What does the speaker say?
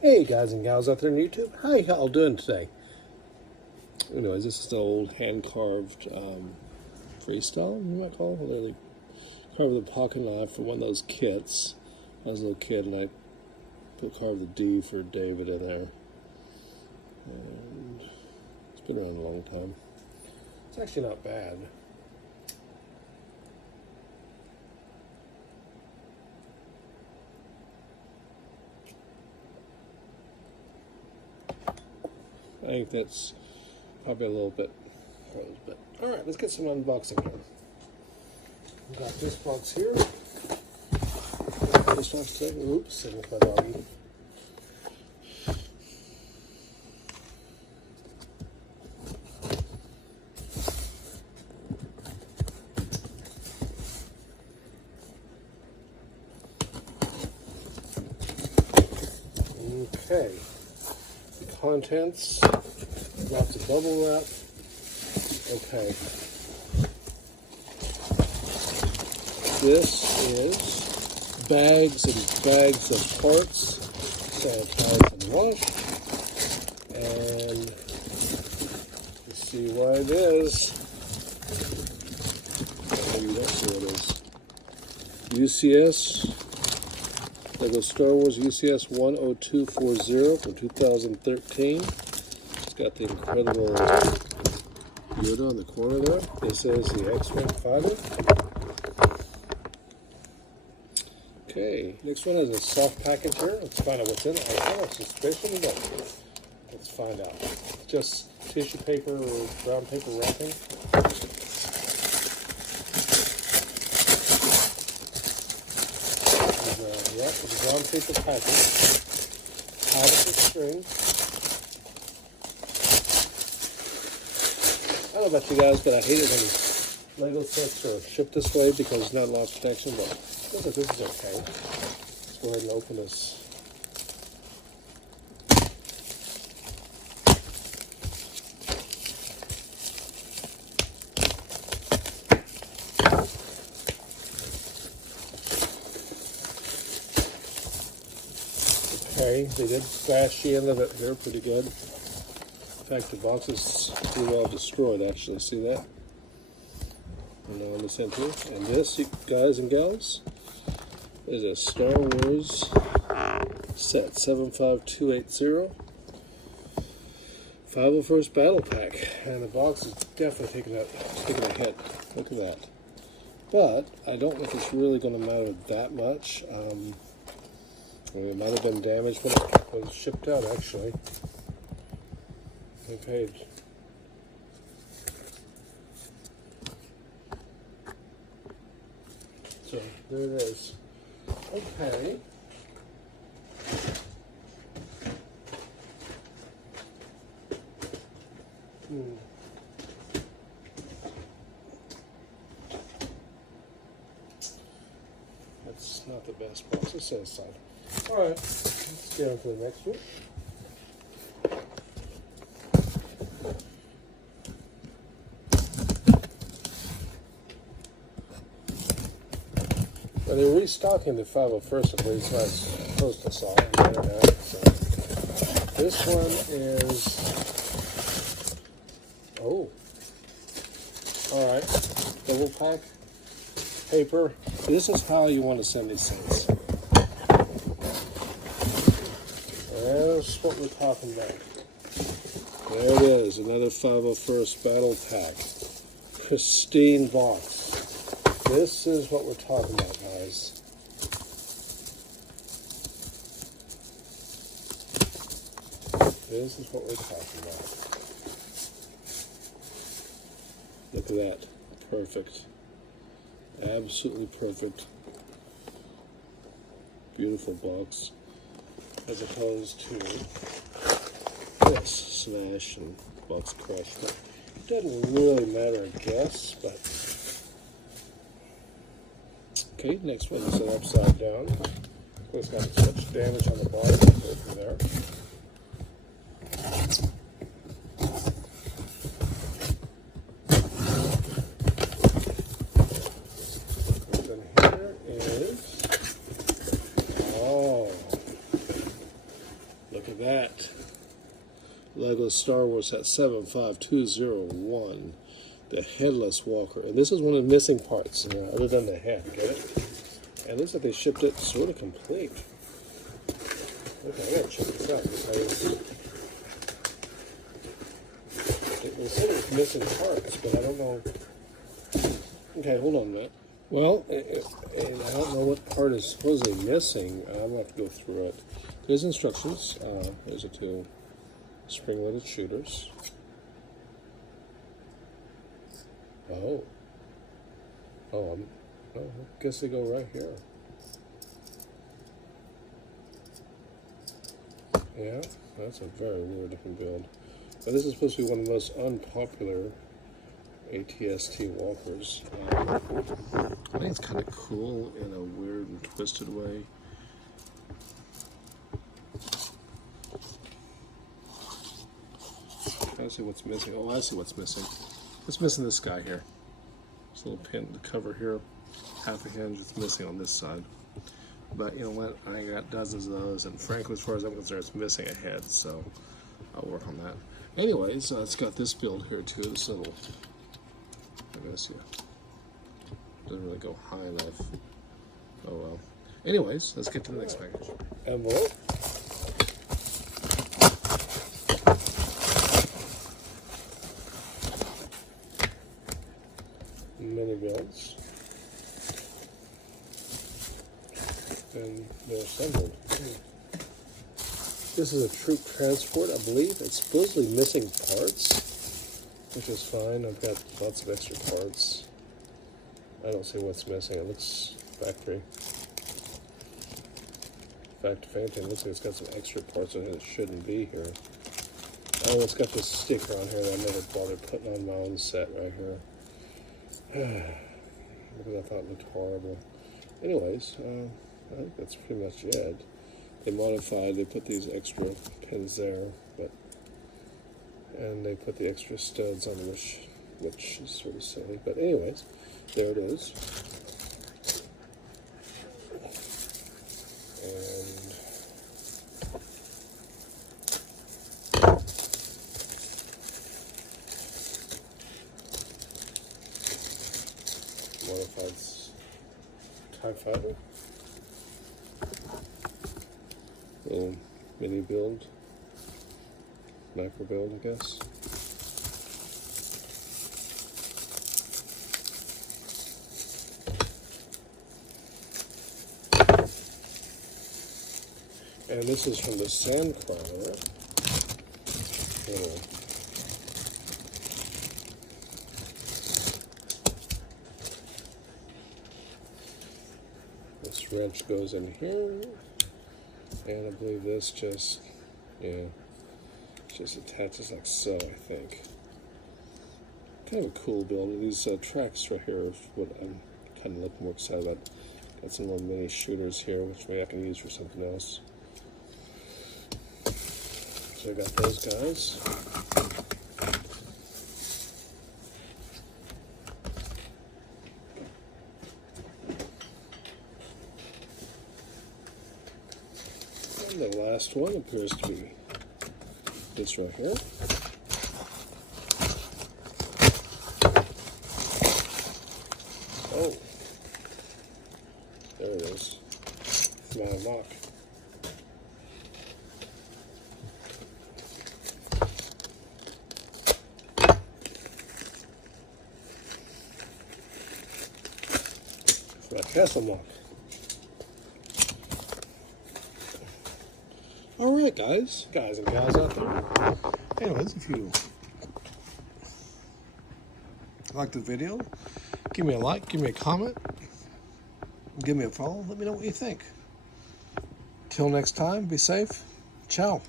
Hey guys and gals out there on YouTube, how y'all doing today? Anyways, this is the old hand-carved freestyle, you might call it. Literally carved with a pocket knife for one of those kits. I was a little kid and I carved the D for David in there. And it's been around a long time. It's actually not bad. I think that's probably a little bit. All right, let's get some unboxing here. We've got this box here. This box today. Oops, and with my doggy. Okay. Contents. Lots of bubble wrap. Okay. This is bags and bags of parts, sanitize and wash. And let's see what it is. Maybe you don't see what it is. UCS. Lego Star Wars UCS 10240 from 2013. It's got the incredible Yoda on the corner there. This is the X-Wing fighter. Okay, next one has a soft package here. Let's find out what's in it. I have a suspicion, but let's find out. Just tissue paper or brown paper wrapping. Yep, it's a brown paper package. Powder for string. I don't know about you guys, but I hate it when Lego sets are shipped this way because there's not a lot of protection, but I feel like this is okay. Let's go ahead and open this. Okay, they did scratch the end of it here pretty good. In fact, the box is pretty well destroyed, actually. See that? And now in the center. And this, you guys and gals, is a Star Wars set 75280 501st Battle Pack. And the box is definitely taking a hit. Look at that. But I don't think it's really going to matter that much. It might have been damaged when it was shipped out, actually. They paid. So, there it is. Okay. That's not the best box. Let's set it aside. Alright, let's get on to the next one. Well, they're restocking the 501st, I believe, so I was supposed to saw on the internet. So this one is, oh, alright, double pack paper. This is how you want to send these things. That's what we're talking about. There it is, another 501st Battle Pack. Pristine box. This is what we're talking about, guys. This is what we're talking about. Look at that. Perfect. Absolutely perfect. Beautiful box. As opposed to this smash and box crush. But it doesn't really matter, I guess, but okay, next one is an upside down. It's got such damage on the bottom. Go from there. Look at that. Lego Star Wars at 75201. The headless walker. And this is one of the missing parts, you know, other than the head. Get it? And it looks like they shipped it sort of complete. Okay, I gotta check this out because they said it was missing parts, but I don't know. Okay, hold on a minute. Well, I don't know what part is supposedly missing. I'm going to have to go through it. There's instructions. There's the two spring-loaded shooters. Oh, I guess they go right here. Yeah, that's a very weird looking build. But this is supposed to be one of the most unpopular ATST walkers. I think it's kind of cool in a weird and twisted way. I see what's missing. Oh, I see what's missing. What's missing? This guy here. This little pin, the cover here, half a hinge. It's missing on this side. But you know what? I got dozens of those, and frankly, as far as I'm concerned, it's missing a head. So I'll work on that. Anyways, it's got this build here too. This little. I guess, yeah. Doesn't really go high enough. Oh well. Anyways, let's get to the next package. Envelope. Mini builds. And they're assembled. This is a troop transport, I believe. It's supposedly missing parts, which is fine. I've got lots of extra parts. I don't see what's missing. It looks factory. Faint-to-fainting. It looks like it's got some extra parts in it that shouldn't be here. Oh, it's got this sticker on here that I never bothered putting on my own set right here. Because I thought it looked horrible. Anyways, I think that's pretty much it. They modified, they put these extra pins there, and they put the extra studs on them, which is sort of silly. But anyways, there it is. And modified TIE Fighter. Little mini build, macro build, I guess. And this is from the Sandcrawler. This wrench goes in here. And I believe this just attaches like so, I think. Kind of a cool build. These tracks right here is what I'm kind of looking more excited about. Got some little mini shooters here, which maybe I can use for something else. So I got those guys. The last one appears to be this right here. Oh, there it is. Come on, lock. It's my castle lock. Alright guys and gals out there. Anyways, if you like the video, give me a like, give me a comment, give me a follow, let me know what you think. Till next time, be safe. Ciao.